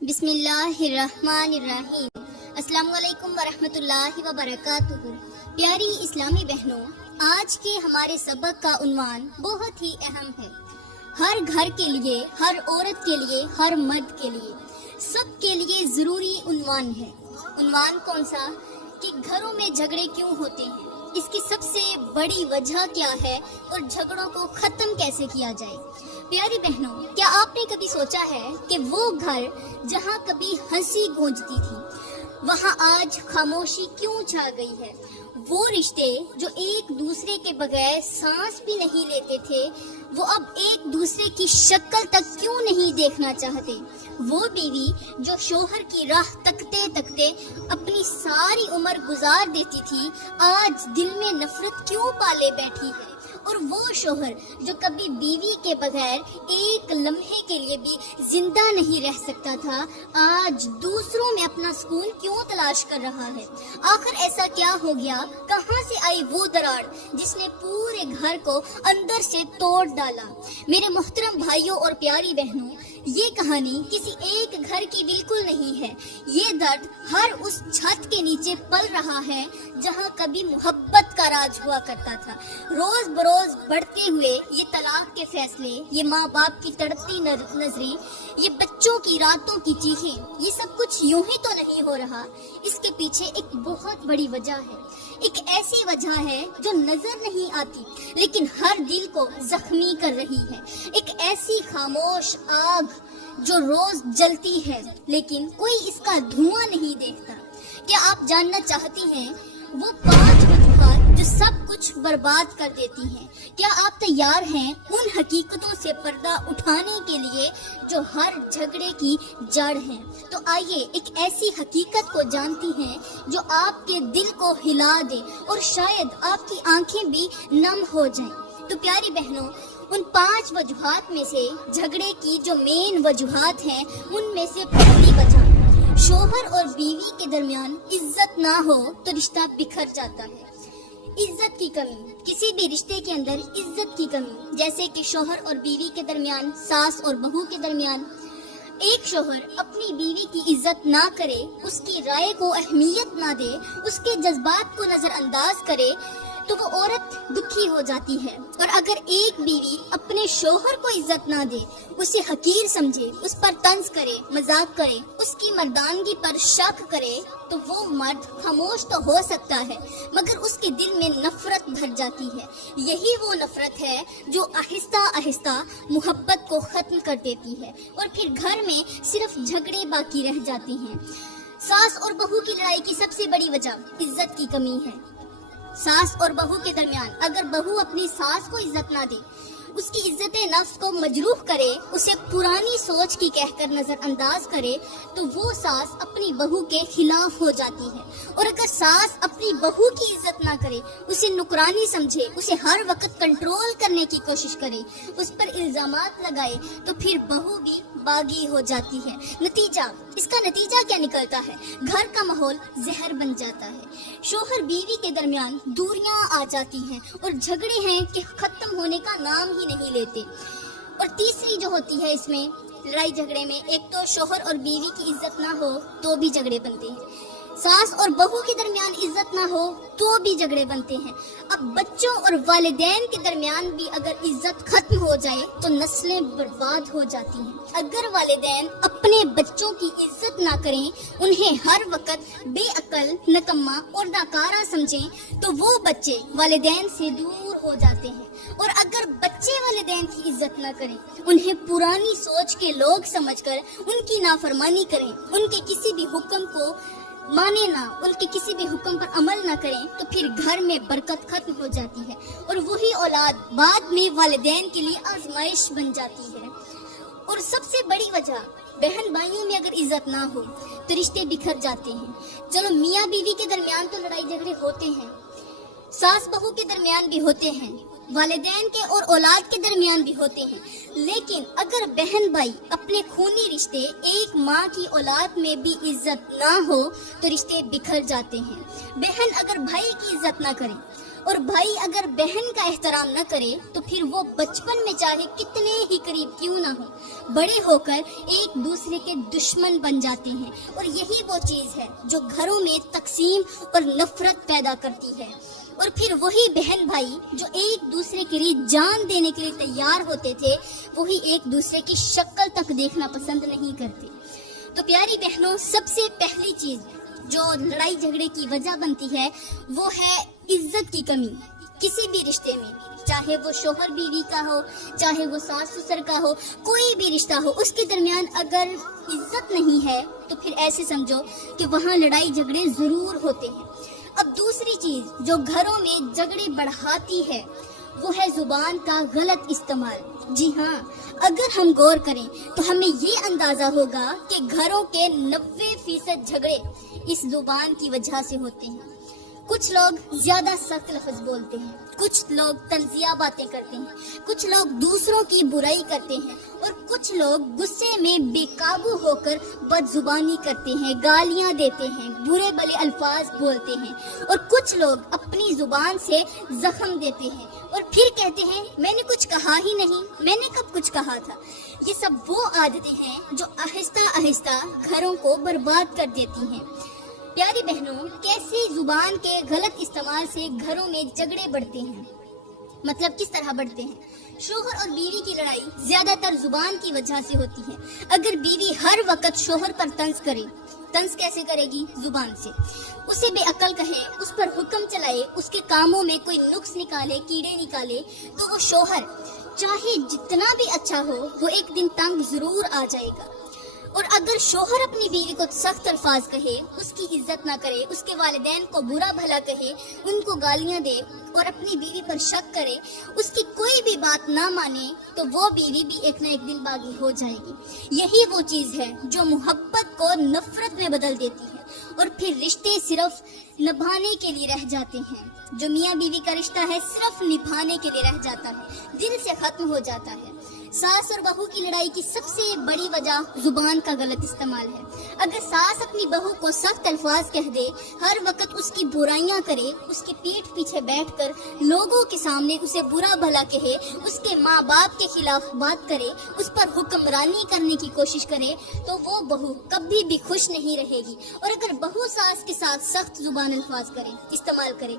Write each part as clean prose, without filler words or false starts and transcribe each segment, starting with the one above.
بسم اللہ الرحمن الرحیم۔ السلام علیکم ورحمۃ اللہ وبرکاتہ۔ پیاری اسلامی بہنوں، آج کے ہمارے سبق کا عنوان بہت ہی اہم ہے۔ ہر گھر کے لیے، ہر عورت کے لیے، ہر مرد کے لیے، سب کے لیے ضروری عنوان ہے۔ عنوان کون سا؟ کہ گھروں میں جھگڑے کیوں ہوتے ہیں، اس کی سب سے بڑی وجہ کیا ہے اور جھگڑوں کو ختم کیسے کیا جائے۔ پیاری بہنوں، کیا آپ نے کبھی سوچا ہے کہ وہ گھر جہاں کبھی ہنسی گونجتی تھی، وہاں آج خاموشی کیوں چھا گئی ہے؟ وہ رشتے جو ایک دوسرے کے بغیر سانس بھی نہیں لیتے تھے، وہ اب ایک دوسرے کی شکل تک کیوں نہیں دیکھنا چاہتے؟ وہ بیوی جو شوہر کی راہ تکتے تکتے اپنی ساری عمر گزار دیتی تھی، آج دل میں نفرت کیوں پالے بیٹھی ہے؟ اور وہ شوہر جو کبھی بیوی کے بغیر ایک لمحے کے لیے بھی زندہ نہیں رہ سکتا تھا، آج دوسروں میں اپنا سکون کیوں تلاش کر رہا ہے؟ آخر ایسا کیا ہو گیا؟ کہاں سے آئی وہ دراڑ جس نے پورے گھر کو اندر سے توڑ ڈالا؟ میرے محترم بھائیوں اور پیاری بہنوں، یہ کہانی کسی ایک گھر کی بالکل نہیں ہے۔ یہ درد ہر اس چھت کے نیچے پل رہا ہے جہاں کبھی محبت کا راج ہوا کرتا تھا۔ روز بروز بڑھتے ہوئے یہ طلاق کے فیصلے، یہ ماں باپ کی تڑپتی نظریں، یہ بچوں کی راتوں کی چیخیں، یہ سب کچھ یوں ہی تو نہیں ہو رہا۔ اس کے پیچھے ایک بہت بڑی وجہ ہے، ایک ایسی وجہ ہے جو نظر نہیں آتی لیکن ہر دل کو زخمی کر رہی ہے، ایک ایسی خاموش آگ جو روز جلتی ہے لیکن کوئی اس کا دھواں نہیں دیکھتا۔ کیا آپ جاننا چاہتی ہیں وہ 5 وجوہات جو سب کچھ برباد کر دیتی ہیں؟ کیا آپ تیار ہیں ان حقیقتوں سے پردہ اٹھانے کے لیے جو ہر جھگڑے کی جڑ ہیں؟ تو آئیے ایک ایسی حقیقت کو جانتی ہیں جو آپ کے دل کو ہلا دے اور شاید آپ کی آنکھیں بھی نم ہو جائیں۔ تو پیاری بہنوں، ان 5 وجوہات میں سے جھگڑے کی جو مین وجوہات ہیں، ان میں سے پہلی وجہ، شوہر اور بیوی کے درمیان عزت نہ ہو تو رشتہ بکھر جاتا ہے۔ عزت کی کمی، کسی بھی رشتے کے اندر عزت کی کمی، جیسے کہ شوہر اور بیوی کے درمیان، ساس اور بہو کے درمیان۔ ایک شوہر اپنی بیوی کی عزت نہ کرے، اس کی رائے کو اہمیت نہ دے، اس کے جذبات کو نظر انداز کرے تو وہ عورت دکھی ہو جاتی ہے۔ اور اگر ایک بیوی اپنے شوہر کو عزت نہ دے، اسے حقیر سمجھے، اس پر طنز کرے، مذاق کرے، اس کی مردانگی پر شک کرے، تو وہ مرد خاموش تو ہو سکتا ہے مگر اس کے دل میں نفرت بھر جاتی ہے۔ یہی وہ نفرت ہے جو آہستہ آہستہ محبت کو ختم کر دیتی ہے اور پھر گھر میں صرف جھگڑے باقی رہ جاتے ہیں۔ ساس اور بہو کی لڑائی کی سب سے بڑی وجہ عزت کی کمی ہے۔ ساس اور بہو کے درمیان اگر بہو اپنی ساس کو عزت نہ دے، اس کی عزت نفس کو مجروح کرے، اسے پرانی سوچ کی کہہ کر نظر انداز کرے، تو وہ ساس اپنی بہو کے خلاف ہو جاتی ہے۔ اور اگر ساس اپنی بہو کی عزت نہ کرے، اسے نکرانی سمجھے، اسے ہر وقت کنٹرول کرنے کی کوشش کرے، اس پر الزامات لگائے، تو پھر بہو بھی باغی ہو جاتی ہے۔ اس کا نتیجہ کیا نکلتا ہے؟ گھر کا ماحول زہر بن جاتا ہے، شوہر بیوی کے درمیان دوریاں آ جاتی ہیں اور جھگڑے ہیں کہ ختم ہونے کا نام ہی نہیں لیتے۔ اور تیسری جو ہوتی ہے اس میں لڑائی جھگڑے میں، ایک تو شوہر اور بیوی کی عزت نہ ہو تو بھی جھگڑے بنتے ہیں، ساس اور بہو کے درمیان عزت نہ ہو تو بھی جھگڑے بنتے ہیں۔ اب بچوں اور والدین کے درمیان بھی اگر عزت ختم ہو جائے تو نسلیں برباد ہو جاتی ہیں۔ اگر والدین اپنے بچوں کی عزت نہ کریں، انہیں ہر وقت بے عقل، نکما اور ناکارہ سمجھیں، تو وہ بچے والدین سے دور ہو جاتے ہیں۔ اور اگر بچے والدین کی عزت نہ کریں، انہیں پرانی سوچ کے لوگ سمجھ کر ان کی نافرمانی کریں، ان کے کسی بھی حکم کو مانے نہ، ان کے کسی بھی حکم پر عمل نہ کریں، تو پھر گھر میں برکت ختم ہو جاتی ہے اور وہی اولاد بعد میں والدین کے لیے آزمائش بن جاتی ہے۔ اور سب سے بڑی وجہ، بہن بھائیوں میں اگر عزت نہ ہو تو رشتے بکھر جاتے ہیں۔ چلو میاں بیوی کے درمیان تو لڑائی جھگڑے ہوتے ہیں، ساس بہو کے درمیان بھی ہوتے ہیں، والدین کے اور اولاد کے درمیان بھی ہوتے ہیں، لیکن اگر بہن بھائی اپنے خونی رشتے، ایک ماں کی اولاد میں بھی عزت نہ ہو تو رشتے بکھر جاتے ہیں۔ بہن اگر بھائی کی عزت نہ کرے، اور بھائی اگر بہن کا احترام نہ کرے تو پھر وہ بچپن میں چاہے کتنے ہی قریب کیوں نہ ہو، بڑے ہو کر ایک دوسرے کے دشمن بن جاتے ہیں، اور یہی وہ چیز ہے جو گھروں میں تقسیم اور نفرت پیدا کرتی ہے۔ اور پھر وہی بہن بھائی جو ایک دوسرے کے لیے جان دینے کے لیے تیار ہوتے تھے، وہی ایک دوسرے کی شکل تک دیکھنا پسند نہیں کرتے۔ تو پیاری بہنوں، سب سے پہلی چیز جو لڑائی جھگڑے کی وجہ بنتی ہے وہ ہے عزت کی کمی۔ کسی بھی رشتے میں، چاہے وہ شوہر بیوی کا ہو، چاہے وہ ساس سسر کا ہو، کوئی بھی رشتہ ہو، اس کے درمیان اگر عزت نہیں ہے تو پھر ایسے سمجھو کہ وہاں لڑائی جھگڑے ضرور ہوتے ہیں۔ اب دوسری چیز جو گھروں میں جھگڑے بڑھاتی ہے وہ ہے زبان کا غلط استعمال۔ جی ہاں، اگر ہم غور کریں تو ہمیں یہ اندازہ ہوگا کہ گھروں کے 90% جھگڑے اس زبان کی وجہ سے ہوتے ہیں۔ کچھ لوگ زیادہ سخت لفظ بولتے ہیں، کچھ لوگ طنزیہ باتیں کرتے ہیں، کچھ لوگ دوسروں کی برائی کرتے ہیں، اور کچھ لوگ غصے میں بے قابو ہو کر بد زبانی کرتے ہیں، گالیاں دیتے ہیں، برے بھلے الفاظ بولتے ہیں، اور کچھ لوگ اپنی زبان سے زخم دیتے ہیں اور پھر کہتے ہیں میں نے کچھ کہا ہی نہیں، میں نے کب کچھ کہا تھا۔ یہ سب وہ عادتیں ہیں جو آہستہ آہستہ گھروں کو برباد کر دیتی ہیں۔ پیاری بہنوں، کیسے زبان کے غلط استعمال سے گھروں میں جھگڑے بڑھتے ہیں؟ مطلب کس طرح بڑھتے ہیں؟ شوہر اور بیوی کی لڑائی زیادہ تر زبان کی وجہ سے ہوتی ہے۔ اگر بیوی ہر وقت شوہر پر طنز کرے، طنز کیسے کرے گی؟ زبان سے۔ اسے بے عقل کہے، اس پر حکم چلائے، اس کے کاموں میں کوئی نقص نکالے، کیڑے نکالے، تو وہ شوہر چاہے جتنا بھی اچھا ہو وہ ایک دن تنگ ضرور آ جائے گا۔ اور اگر شوہر اپنی بیوی کو سخت الفاظ کہے، اس کی عزت نہ کرے، اس کے والدین کو برا بھلا کہے، ان کو گالیاں دے اور اپنی بیوی پر شک کرے، اس کی کوئی بھی بات نہ مانے، تو وہ بیوی بھی ایک نہ ایک دن باغی ہو جائے گی۔ یہی وہ چیز ہے جو محبت کو نفرت میں بدل دیتی ہے، اور پھر رشتے صرف نبھانے کے لیے رہ جاتے ہیں۔ جو میاں بیوی کا رشتہ ہے صرف نبھانے کے لیے رہ جاتا ہے، دل سے ختم ہو جاتا ہے۔ ساس اور بہو کی لڑائی کی سب سے بڑی وجہ زبان کا غلط استعمال ہے۔ اگر ساس اپنی بہو کو سخت الفاظ کہہ دے، ہر وقت اس کی برائیاں کرے، اس کی پیٹھ پیچھے بیٹھ کر لوگوں کے سامنے اسے برا بھلا کہے، اس کے ماں باپ کے خلاف بات کرے، اس پر حکمرانی کرنے کی کوشش کرے، تو وہ بہو کبھی بھی خوش نہیں رہے گی۔ اور اگر بہو ساس کے ساتھ سخت زبان الفاظ استعمال کرے،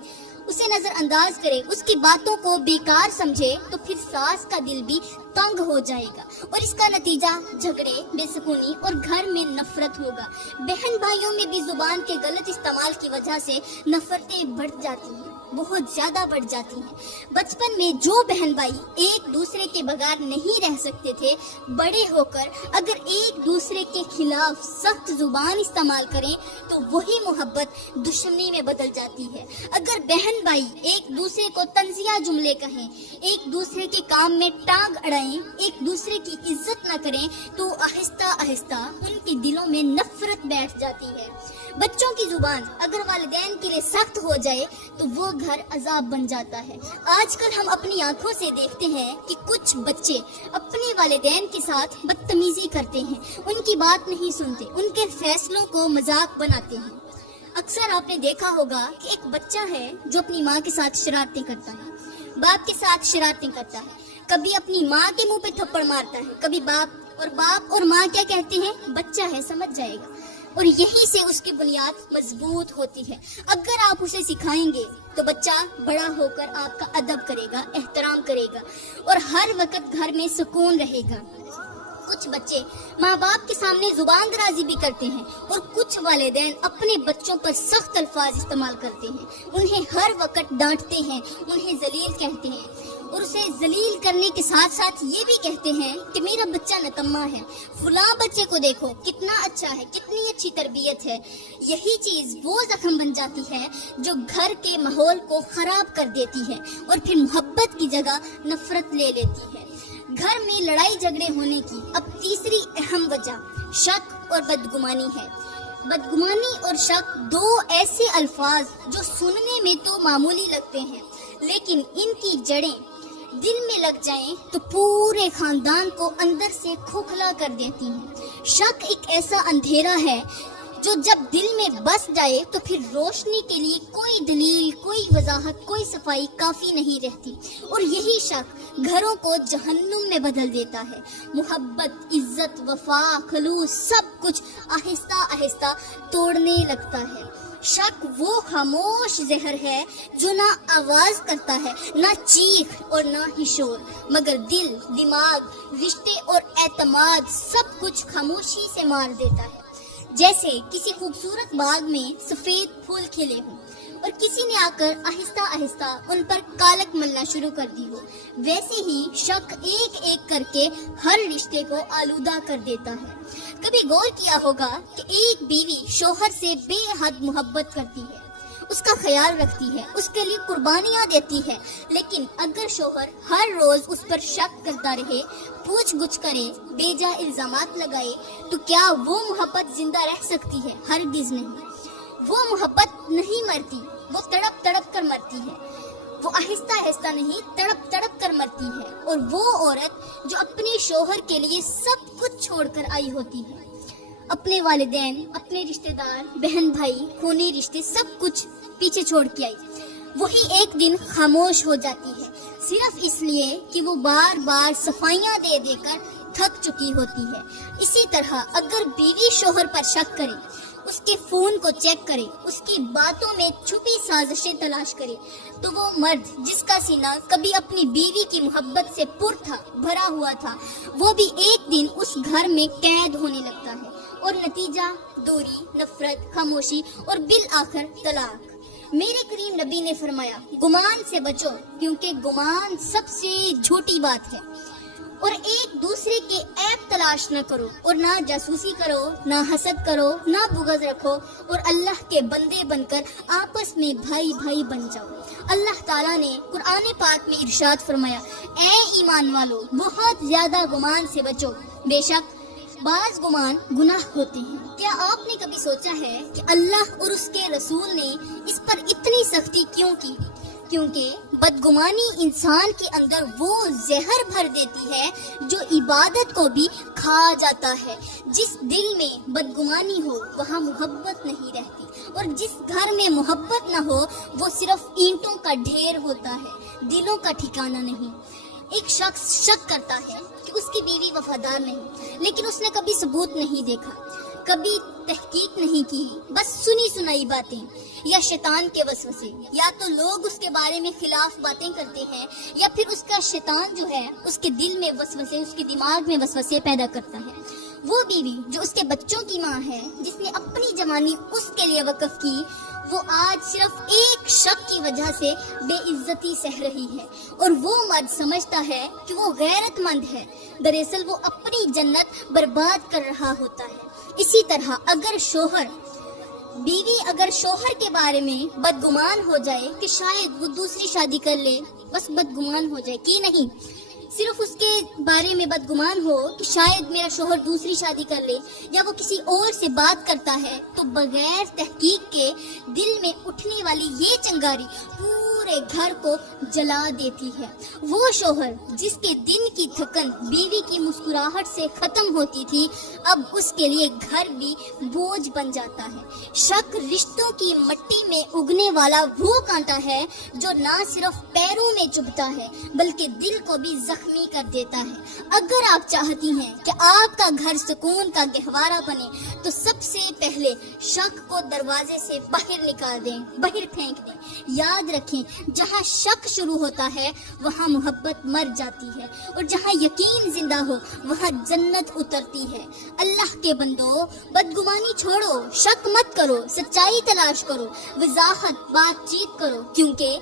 اسے نظر انداز کرے، اس کی باتوں کو بیکار سمجھے، تو پھر ساس کا دل بھی تنگ ہو جائے گا، اور اس کا نتیجہ جھگڑے، بے سکونی اور گھر میں نفرت ہوگا۔ بہن بھائیوں میں بھی زبان کے غلط استعمال کی وجہ سے نفرتیں بڑھ جاتی ہیں، بہت زیادہ بڑھ جاتی ہیں۔ بچپن میں جو بہن بھائی ایک دوسرے کے بغیر نہیں رہ سکتے تھے، بڑے ہو کر اگر ایک دوسرے کے خلاف سخت زبان استعمال کریں تو وہی محبت دشمنی میں بدل جاتی ہے۔ اگر بہن بھائی ایک دوسرے کو طنزیہ جملے کہیں، ایک دوسرے کے کام میں ٹانگ اڑائیں، ایک دوسرے کی عزت نہ کریں، تو آہستہ آہستہ ان کے دلوں میں نفرت بیٹھ جاتی ہے۔ بچوں کی زبان اگر والدین کے لیے سخت ہو جائے تو وہ گھر عذاب بن جاتا ہے۔ آج کل ہم اپنی آنکھوں سے دیکھتے ہیں کہ کچھ بچے اپنے والدین کے ساتھ بدتمیزی کرتے ہیں، ان کی بات نہیں سنتے، ان کے فیصلوں کو مذاق بناتے ہیں۔ اکثر آپ نے دیکھا ہوگا کہ ایک بچہ ہے جو اپنی ماں کے ساتھ شرارتیں کرتا ہے، باپ کے ساتھ شرارتیں کرتا ہے، کبھی اپنی ماں کے منہ پہ تھپڑ مارتا ہے، کبھی باپ اور ماں کیا کہتے ہیں؟ بچہ ہے، سمجھ جائے گا، اور یہی سے اس کی بنیاد مضبوط ہوتی ہے۔ اگر آپ اسے سکھائیں گے تو بچہ بڑا ہو کر آپ کا ادب کرے گا، احترام کرے گا، اور ہر وقت گھر میں سکون رہے گا۔ کچھ بچے ماں باپ کے سامنے زبان درازی بھی کرتے ہیں، اور کچھ والدین اپنے بچوں پر سخت الفاظ استعمال کرتے ہیں، انہیں ہر وقت ڈانٹتے ہیں، انہیں ذلیل کہتے ہیں، اور اسے ذلیل کرنے کے ساتھ ساتھ یہ بھی کہتے ہیں کہ میرا بچہ نکما ہے، فلاں بچے کو دیکھو کتنا اچھا ہے، کتنی اچھی تربیت ہے۔ یہی چیز وہ زخم بن جاتی ہے جو گھر کے ماحول کو خراب کر دیتی ہے، اور پھر محبت کی جگہ نفرت لے لیتی ہے۔ گھر میں لڑائی جھگڑے ہونے کی اب تیسری اہم وجہ شک اور بدگمانی ہے۔ بدگمانی اور شک دو ایسے الفاظ جو سننے میں تو معمولی لگتے ہیں، لیکن ان کی جڑیں دل میں لگ جائیں تو پورے خاندان کو اندر سے کھوکھلا کر دیتی ہیں۔ شک ایک ایسا اندھیرا ہے جو جب دل میں بس جائے تو پھر روشنی کے لیے کوئی دلیل، کوئی وضاحت، کوئی صفائی کافی نہیں رہتی، اور یہی شک گھروں کو جہنم میں بدل دیتا ہے۔ محبت، عزت، وفا، خلوص سب کچھ آہستہ آہستہ توڑنے لگتا ہے۔ شک وہ خاموش زہر ہے جو نہ آواز کرتا ہے، نہ چیخ اور نہ ہی شور، مگر دل، دماغ، رشتے اور اعتماد سب کچھ خاموشی سے مار دیتا ہے۔ جیسے کسی خوبصورت باغ میں سفید پھول کھلے ہوں اور کسی نے آ کر آہستہ آہستہ ان پر کالک ملنا شروع کر دی ہو، ویسے ہی شک ایک ایک کر کے ہر رشتے کو آلودہ کر دیتا ہے۔ کبھی غور کیا ہوگا کہ ایک بیوی شوہر سے بے حد محبت کرتی ہے، اس کا خیال رکھتی ہے، اس کے لیے قربانیاں دیتی ہے، لیکن اگر شوہر ہر روز اس پر شک کرتا رہے، پوچھ گچھ کرے، بے جا الزامات لگائے، تو کیا وہ محبت زندہ رہ سکتی ہے؟ ہرگز نہیں۔ وہ محبت نہیں مرتی، وہ تڑپ تڑپ کر مرتی ہے۔ وہ آہستہ آہستہ نہیں، تڑپ تڑپ کر مرتی ہے۔ اور وہ عورت جو اپنے شوہر کے لیے سب کچھ چھوڑ کر آئی ہوتی ہے، اپنے والدین، اپنے رشتہ دار، بہن بھائی، خونی رشتے سب کچھ پیچھے چھوڑ کے آئی، وہی ایک دن خاموش ہو جاتی ہے، صرف اس لیے کہ وہ بار بار صفائیاں دے دے کر تھک چکی ہوتی ہے۔ اسی طرح اگر بیوی شوہر پر شک کرے، اس کے فون کو چیک کرے، اس کی باتوں میں چھپی سازشیں تلاش کرے، تو وہ مرد جس کا سینہ کبھی اپنی بیوی کی محبت سے پر تھا، بھرا ہوا تھا، وہ بھی ایک دن اس گھر میں قید ہونے لگتا ہے، اور نتیجہ دوری، نفرت، خاموشی اور بالآخر طلاق۔ میرے کریم نبی نے فرمایا، گمان سے بچو، کیونکہ گمان سب سے جھوٹی بات ہے، اور ایک دوسرے کے عیب تلاش نہ کرو، اور نہ جاسوسی کرو، نہ حسد کرو، نہ بغض رکھو، اور اللہ کے بندے بن کر آپس میں بھائی بھائی بن جاؤ۔ اللہ تعالیٰ نے قرآن پاک میں ارشاد فرمایا، اے ایمان والو، بہت زیادہ گمان سے بچو، بے شک بعض گمان گناہ ہوتے ہیں۔ کیا آپ نے کبھی سوچا ہے کہ اللہ اور اس کے رسول نے اس پر اتنی سختی کیوں کی؟ کیونکہ بدگمانی انسان کے اندر وہ زہر بھر دیتی ہے جو عبادت کو بھی کھا جاتا ہے۔ جس دل میں بدگمانی ہو وہاں محبت نہیں رہتی، اور جس گھر میں محبت نہ ہو وہ صرف اینٹوں کا ڈھیر ہوتا ہے، دلوں کا ٹھکانہ نہیں۔ ایک شخص شک کرتا ہے کہ اس کی بیوی وفادار نہیں، لیکن اس نے کبھی ثبوت نہیں دیکھا، کبھی تحقیق نہیں کی، بس سنی سنائی باتیں، یا شیطان کے وسوسے، یا تو لوگ اس کے بارے میں خلاف باتیں کرتے ہیں، یا پھر اس کا شیطان جو ہے اس کے دل میں وسوسے، اس کے دماغ میں وسوسے پیدا کرتا ہے۔ وہ بیوی جو اس کے بچوں کی ماں ہے، جس نے اپنی جوانی اس کے لیے وقف کی، وہ آج صرف ایک شک کی وجہ سے بے عزتی سہ رہی ہے، اور وہ مرد سمجھتا ہے کہ وہ غیرت مند ہے، دراصل وہ اپنی جنت برباد کر رہا ہوتا ہے۔ اسی طرح اگر شوہر کے بارے میں بدگمان ہو جائے کہ شاید وہ دوسری شادی کر لے، بس بدگمان ہو جائے کہ نہیں، صرف اس کے بارے میں بدگمان ہو کہ شاید میرا شوہر دوسری شادی کر لے، یا وہ کسی اور سے بات کرتا ہے، تو بغیر تحقیق کے دل میں اٹھنے والی یہ چنگاری پورے گھر کو جلا دیتی ہے۔ وہ شوہر جس کے دن کی تھکن بیوی کی مسکراہٹ سے ختم ہوتی تھی، اب اس کے لیے گھر بھی بوجھ بن جاتا ہے۔ شک رشتوں کی مٹی میں اگنے والا وہ کانٹا ہے جو نہ صرف پیروں میں چبھتا ہے بلکہ دل کو بھی زخمی کر دیتا ہے۔ اگر آپ چاہتی ہیں کہ آپ کا گھر سکون کا گہوارہ بنے تو سب سے پہلے شک کو دروازے سے باہر نکال دیں، باہر پھینک دیں۔ یاد رکھیں، جہاں شک شروع ہوتا ہے وہاں محبت مر جاتی ہے، اور جہاں یقین زندہ ہو وہاں جنت اترتی ہے۔ اللہ کے بندو، بدگمانی چھوڑو، شک مت کرو، سچائی تلاش کرو، وضاحت بات چیت کرو، کیونکہ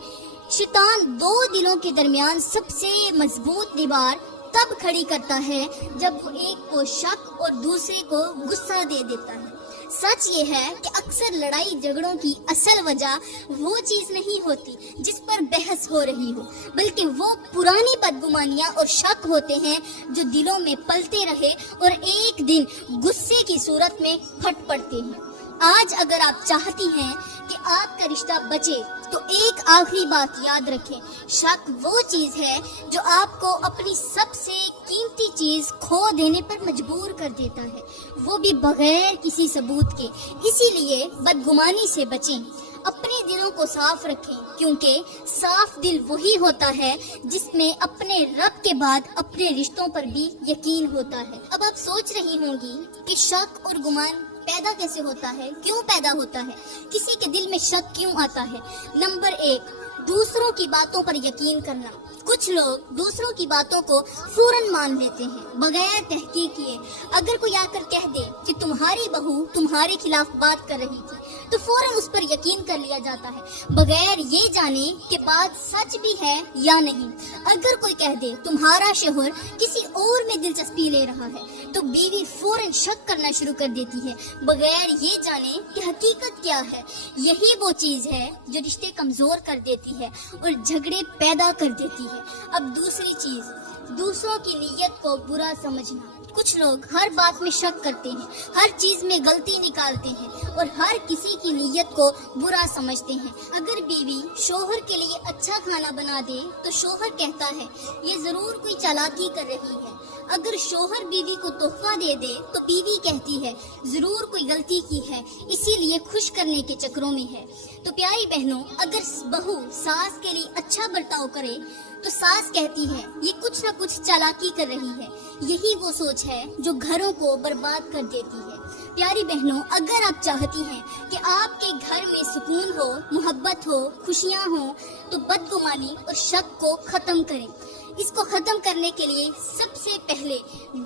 شیطان دو دلوں کے درمیان سب سے مضبوط دیوار تب کھڑی کرتا ہے جب وہ ایک کو شک اور دوسرے کو غصہ دے دیتا ہے۔ سچ یہ ہے کہ اکثر لڑائی جھگڑوں کی اصل وجہ وہ چیز نہیں ہوتی جس پر بحث ہو رہی ہو، بلکہ وہ پرانی بدگمانیاں اور شک ہوتے ہیں جو دلوں میں پلتے رہے اور ایک دن غصے کی صورت میں پھٹ پڑتے ہیں۔ آج اگر آپ چاہتی ہیں کہ آپ کا رشتہ بچے تو ایک آخری بات یاد رکھیں، شک وہ چیز ہے جو آپ کو اپنی سب سے قیمتی چیز کھو دینے پر مجبور کر دیتا ہے، وہ بھی بغیر کسی ثبوت کے۔ اسی لیے بدگمانی سے بچیں، اپنے دلوں کو صاف رکھیں، کیونکہ صاف دل وہی ہوتا ہے جس میں اپنے رب کے بعد اپنے رشتوں پر بھی یقین ہوتا ہے۔ اب آپ سوچ رہی ہوں گی کہ شک اور گمان پیدا کیسے ہوتا ہے، کیوں پیدا ہوتا ہے، کسی کے دل میں شک کیوں آتا ہے؟ نمبر 1، دوسروں کی باتوں پر یقین کرنا۔ کچھ لوگ دوسروں کی باتوں کو فوراً مان لیتے ہیں بغیر تحقیق کیے۔ اگر کوئی آ کر کہہ دے کہ تمہاری بہو تمہارے خلاف بات کر رہی تھی تو فوراً اس پر یقین کر لیا جاتا ہے بغیر یہ جانے کہ بات سچ بھی ہے یا نہیں۔ اگر کوئی کہہ دے تمہارا شوہر کسی اور میں دلچسپی لے رہا ہے تو بیوی فوراً شک کرنا شروع کر دیتی ہے بغیر یہ جانے کہ حقیقت کیا ہے۔ یہی وہ چیز ہے جو رشتے کمزور کر دیتی ہے اور جھگڑے پیدا کر دیتی ہے۔ اب دوسری چیز، دوسروں کی نیت کو برا سمجھنا۔ کچھ لوگ ہر بات میں شک کرتے ہیں، ہر چیز میں غلطی نکالتے ہیں اور ہر کسی کی نیت کو برا سمجھتے ہیں۔ اگر بیوی شوہر کے لیے اچھا کھانا بنا دے تو شوہر کہتا ہے یہ ضرور کوئی چالاکی کر رہی ہے۔ اگر شوہر بیوی کو تحفہ دے دے تو بیوی کہتی ہے ضرور کوئی غلطی کی ہے، اسی لیے خوش کرنے کے چکروں میں ہے۔ تو پیاری بہنوں، اگر بہو ساس کے لیے اچھا برتاؤ کرے تو ساس کہتی ہے یہ کچھ نہ کچھ چالاکی کر رہی ہے۔ یہی وہ سوچ ہے جو گھروں کو برباد کر دیتی ہے۔ پیاری بہنوں، اگر آپ چاہتی ہیں کہ آپ کے گھر میں سکون ہو، محبت ہو، خوشیاں ہوں تو بدگمانی اور شک کو ختم کریں۔ اس کو ختم کرنے کے لیے سب سے پہلے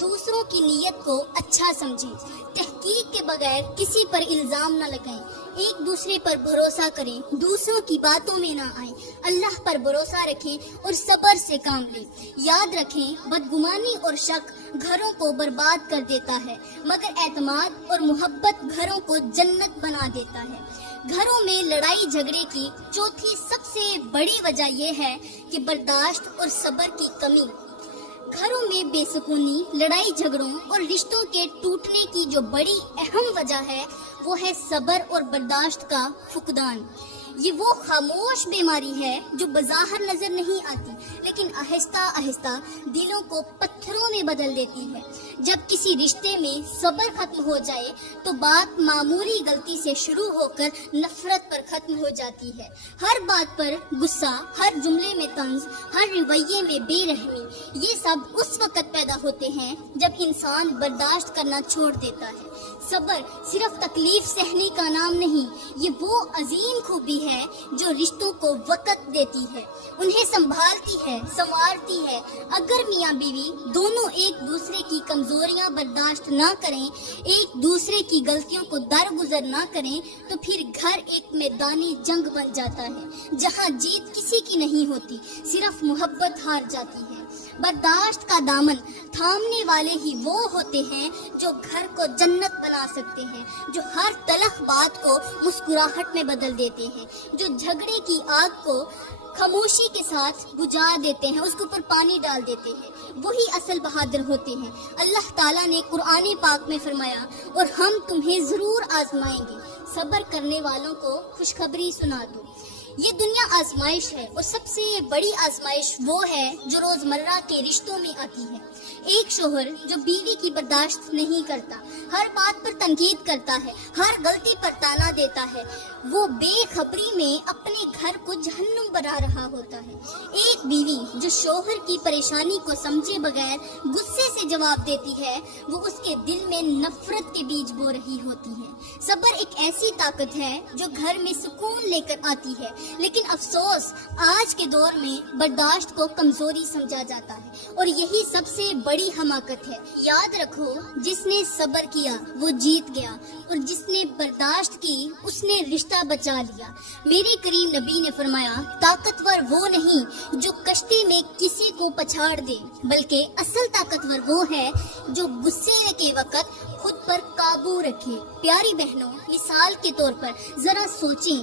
دوسروں کی نیت کو اچھا سمجھیں، تحقیق کے بغیر کسی پر الزام نہ لگائیں، ایک دوسرے پر بھروسہ کریں، دوسروں کی باتوں میں نہ آئیں، اللہ پر بھروسہ رکھیں اور صبر سے کام لیں۔ یاد رکھیں، بدگمانی اور شک گھروں کو برباد کر دیتا ہے، مگر اعتماد اور محبت گھروں کو جنت بنا دیتا ہے۔ گھروں میں لڑائی جھگڑے کی چوتھی سب سے بڑی وجہ یہ ہے کہ برداشت اور صبر کی کمی۔ گھروں میں بے سکونی، لڑائی جھگڑوں اور رشتوں کے ٹوٹنے کی جو بڑی اہم وجہ ہے وہ ہے صبر اور برداشت کا فقدان۔ یہ وہ خاموش بیماری ہے جو بظاہر نظر نہیں آتی لیکن آہستہ آہستہ دلوں کو پتھروں میں بدل دیتی ہے۔ جب کسی رشتے میں صبر ختم ہو جائے تو بات معمولی غلطی سے شروع ہو کر نفرت پر ختم ہو جاتی ہے۔ ہر بات پر غصہ، ہر جملے میں طنز، ہر رویے میں بے رحمی، یہ سب اس وقت پیدا ہوتے ہیں جب انسان برداشت کرنا چھوڑ دیتا ہے۔ صبر صرف تکلیف سہنے کا نام نہیں، یہ وہ عظیم خوبی ہے جو رشتوں کو وقت دیتی ہے، انہیں سنبھالتی ہے، سنوارتی ہے۔ اگر میاں بیوی دونوں ایک دوسرے کی کمزوریاں برداشت نہ کریں، ایک دوسرے کی غلطیوں کو درگزر نہ کریں تو پھر گھر ایک میدان جنگ بن جاتا ہے جہاں جیت کسی کی نہیں ہوتی، صرف محبت ہار جاتی ہے۔ برداشت کا دامن تھامنے والے ہی وہ ہوتے ہیں جو گھر کو جنت بنا سکتے ہیں، جو ہر تلخ بات کو مسکراہٹ میں بدل دیتے ہیں، جو جھگڑے کی آگ کو خاموشی کے ساتھ بجھا دیتے ہیں، اس کے اوپر پانی ڈال دیتے ہیں، وہی اصل بہادر ہوتے ہیں۔ اللہ تعالیٰ نے قرآن پاک میں فرمایا اور ہم تمہیں ضرور آزمائیں گے، صبر کرنے والوں کو خوشخبری سنا دو۔ یہ دنیا آزمائش ہے اور سب سے بڑی آزمائش وہ ہے جو روزمرہ کے رشتوں میں آتی ہے۔ ایک شوہر جو بیوی کی برداشت نہیں کرتا، ہر بات پر تنقید کرتا ہے، ہر غلطی پر تانا دیتا ہے، وہ بے خبری میں اپنے گھر کو جہنم بنا رہا ہوتا ہے۔ ایک بیوی جو شوہر کی پریشانی کو سمجھے بغیر غصے سے جواب دیتی ہے، وہ اس کے دل میں نفرت کے بیج بو رہی ہوتی ہے۔ صبر ایک ایسی طاقت ہے جو گھر میں سکون لے کر آتی ہے، لیکن افسوس آج کے دور میں برداشت کو کمزوری سمجھا جاتا ہے اور یہی سب سے بڑی حماقت ہے۔ یاد رکھو، جس نے صبر کیا وہ جیت گیا اور جس نے برداشت کی اس نے رشتہ بچا لیا۔ میرے کریم نبی نے فرمایا، طاقتور وہ نہیں جو کشتی میں کسی کو پچھاڑ دے، بلکہ اصل طاقتور وہ ہے جو غصے کے وقت خود پر قابو رکھے۔ پیاری بہنوں، مثال کے طور پر ذرا سوچیں،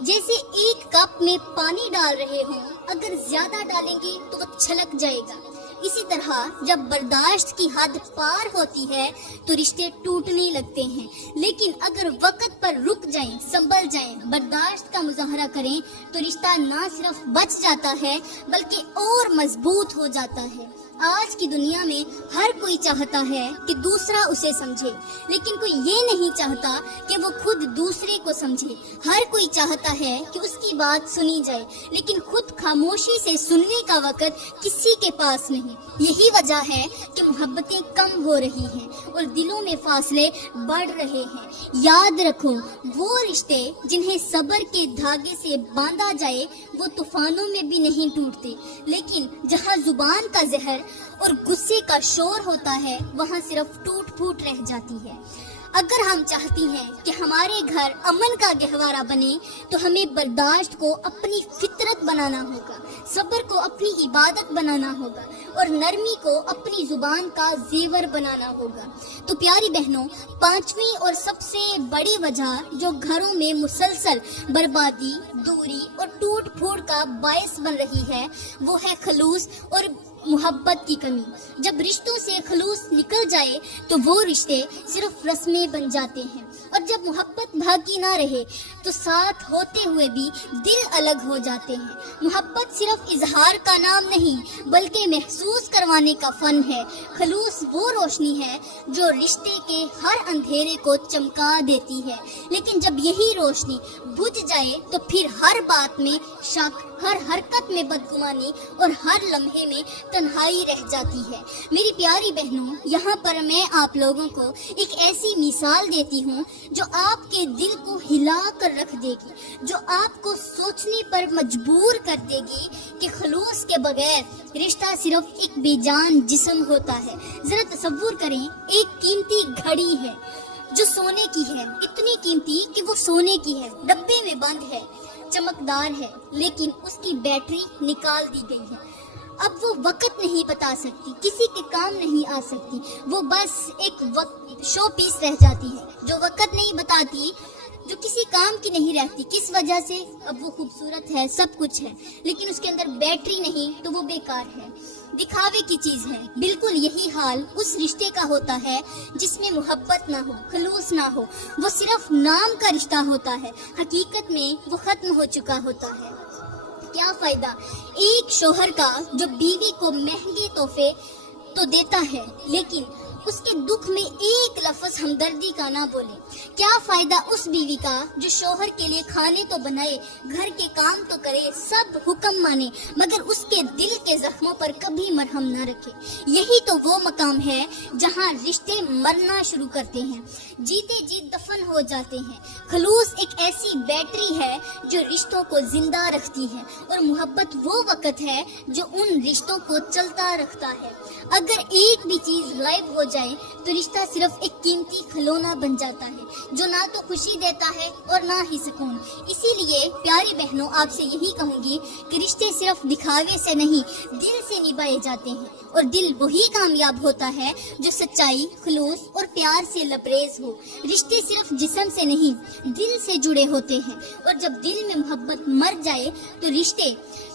جیسے ایک کپ میں پانی ڈال رہے ہوں، اگر زیادہ ڈالیں گے تو وہ چھلک جائے گا، اسی طرح جب برداشت کی حد پار ہوتی ہے تو رشتے ٹوٹنے لگتے ہیں، لیکن اگر وقت پر رک جائیں، سنبھل جائیں، برداشت کا مظاہرہ کریں تو رشتہ نہ صرف بچ جاتا ہے بلکہ اور مضبوط ہو جاتا ہے۔ آج کی دنیا میں ہر کوئی چاہتا ہے کہ دوسرا اسے سمجھے، لیکن کوئی یہ نہیں چاہتا کہ وہ خود دوسرے کو سمجھے۔ ہر کوئی چاہتا ہے کہ اس کی بات سنی جائے، لیکن خود خاموشی سے سننے کا وقت کسی کے پاس نہیں۔ یہی وجہ ہے کہ محبتیں کم ہو رہی ہیں اور دلوں میں فاصلے بڑھ رہے ہیں۔ یاد رکھو، وہ رشتے جنہیں صبر کے دھاگے سے باندھا جائے وہ طوفانوں میں بھی نہیں ٹوٹتے، لیکن جہاں زبان کا زہر اور غصے کا شور ہوتا ہے وہاں صرف ٹوٹ پھوٹ رہ جاتی ہے۔ اگر ہم چاہتی ہیں کہ ہمارے گھر امن کا گہوارہ بنے تو ہمیں برداشت کو اپنی فطرت بنانا ہوگا، صبر کو اپنی عبادت بنانا ہوگا اور نرمی کو اپنی زبان کا زیور بنانا ہوگا۔ تو پیاری بہنوں، پانچویں اور سب سے بڑی وجہ جو گھروں میں مسلسل بربادی، دوری اور ٹوٹ پھوٹ کا باعث بن رہی ہے وہ ہے خلوص اور محبت کی کمی۔ جب رشتوں سے خلوص نکل جائے تو وہ رشتے صرف رسمیں بن جاتے ہیں، اور جب محبت باقی نہ رہے تو ساتھ ہوتے ہوئے بھی دل الگ ہو جاتے ہیں۔ محبت صرف اظہار کا نام نہیں بلکہ محسوس کروانے کا فن ہے۔ خلوص وہ روشنی ہے جو رشتے کے ہر اندھیرے کو چمکا دیتی ہے، لیکن جب یہی روشنی بجھ جائے تو پھر ہر بات میں شک، ہر حرکت میں بدگمانی اور ہر لمحے میں تنہائی رہ جاتی ہے۔ میری پیاری بہنوں، یہاں پر میں آپ لوگوں کو ایک ایسی مثال دیتی ہوں جو آپ کے دل کو ہلا کر رکھ دے گی، جو آپ کو سوچنے پر مجبور کر دے گی کہ خلوص کے بغیر رشتہ صرف ایک بے جان جسم ہوتا ہے۔ ذرا تصور کریں، ایک قیمتی گھڑی ہے جو سونے کی ہے، اتنی قیمتی کہ وہ سونے کی ہے، ڈبے میں بند ہے، چمکدار ہے، لیکن اس کی بیٹری نکال دی گئی ہے۔ اب وہ وقت نہیں بتا سکتی، کسی کے کام نہیں آ سکتی، وہ بس ایک شو پیس رہ جاتی ہے جو وقت نہیں بتاتی، جو کسی کام کی نہیں رہتی۔ کس وجہ سے؟ اب وہ خوبصورت ہے، سب کچھ ہے، لیکن اس کے اندر بیٹری نہیں تو وہ بیکار ہے، دکھاوے کی چیز ہے۔ بالکل یہی حال اس رشتے کا ہوتا ہے جس میں محبت نہ ہو، خلوص نہ ہو، وہ صرف نام کا رشتہ ہوتا ہے، حقیقت میں وہ ختم ہو چکا ہوتا ہے۔ کیا فائدہ ایک شوہر کا جو بیوی کو مہنگے تحفے تو دیتا ہے لیکن اس کے دکھ میں ایک لفظ ہمدردی کا نہ بولے؟ کیا فائدہ اس بیوی کا جو شوہر کے لیے کھانے تو بنائے، گھر کے کام تو کرے، سب حکم مانے، مگر اس کے دل کے زخموں پر کبھی مرہم نہ رکھے؟ یہی تو وہ مقام ہے جہاں رشتے مرنا شروع کرتے ہیں، جیتے جی دفن ہو جاتے ہیں۔ خلوص ایک ایسی بیٹری ہے جو رشتوں کو زندہ رکھتی ہے، اور محبت وہ وقت ہے جو ان رشتوں کو چلتا رکھتا ہے۔ اگر ایک بھی چیز غائب ہو جائے تو رشتہ صرف ایک قیمتی کھلونا بن جاتا ہے جو نہ تو خوشی دیتا ہے اور نہ ہی سکون۔ اسی لیے پیاری بہنوں، آپ سے یہی کہوں گی کہ رشتے صرف دکھاوے سے نہیں دل سے نبھائے جاتے ہیں، اور دل وہی کامیاب ہوتا ہے جو سچائی، خلوص اور پیار سے لبریز ہو۔ رشتے صرف جسم سے نہیں دل سے جڑے ہوتے ہیں، اور جب دل میں محبت مر جائے تو رشتے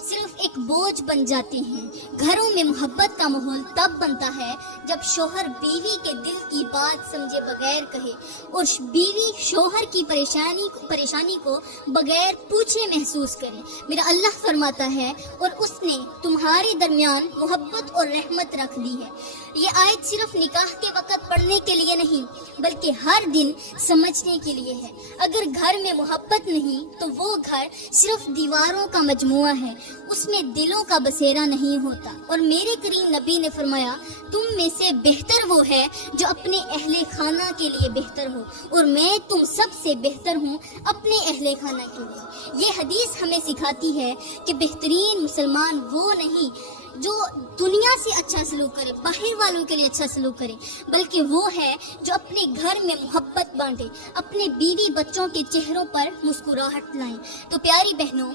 صرف ایک بوجھ بن جاتے ہیں۔ گھروں میں محبت کا ماحول تب بنتا ہے جب شوہر بیوی کے دل کی بات سمجھے بغیر کہے، اور بیوی شوہر کی پریشانی کو بغیر پوچھے محسوس کرے۔ میرا اللہ فرماتا ہے، اور اس نے تمہارے درمیان محبت اور رحمت رکھ دی ہے۔ یہ آیت صرف نکاح کے وقت پڑھنے کے لیے نہیں بلکہ ہر دن سمجھنے کے لیے ہے۔ اگر گھر میں محبت نہیں تو وہ گھر صرف دیواروں کا مجموعہ ہے، اس میں دلوں کا بسیرا نہیں ہوتا۔ اور میرے کریم نبی نے فرمایا، تم میں سے بہتر وہ ہے جو اپنے اہل خانہ کے لیے بہتر ہو، اور میں تم سب سے بہتر ہوں اپنے اہل خانہ کے لیے۔ یہ حدیث ہمیں سکھاتی ہے کہ بہترین مسلمان وہ نہیں جو دنیا سے اچھا سلوک کرے، باہر والوں کے لیے اچھا سلوک کرے، بلکہ وہ ہے جو اپنے گھر میں محبت بانٹے، اپنے بیوی بچوں کے چہروں پر مسکراہٹ لائیں۔ تو پیاری بہنوں،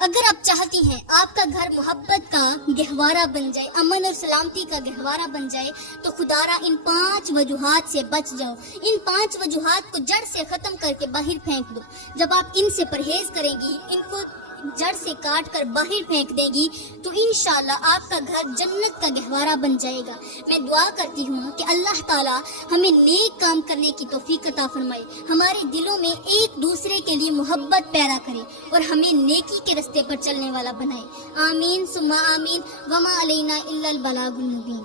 اگر آپ چاہتی ہیں آپ کا گھر محبت کا گہوارہ بن جائے، امن اور سلامتی کا گہوارہ بن جائے، تو خدا را ان 5 وجوہات سے بچ جاؤ۔ ان 5 وجوہات کو جڑ سے ختم کر کے باہر پھینک دو۔ جب آپ ان سے پرہیز کریں گی، ان کو جڑ سے کاٹ کر باہر پھینک دیں گی تو انشاءاللہ آپ کا گھر جنت کا گہوارہ بن جائے گا۔ میں دعا کرتی ہوں کہ اللہ تعالی ہمیں نیک کام کرنے کی توفیق عطا فرمائے، ہمارے دلوں میں ایک دوسرے کے لیے محبت پیدا کرے اور ہمیں نیکی کے راستے پر چلنے والا بنائے۔ آمین ثم آمین، وما علینا الا البلاغ المبین۔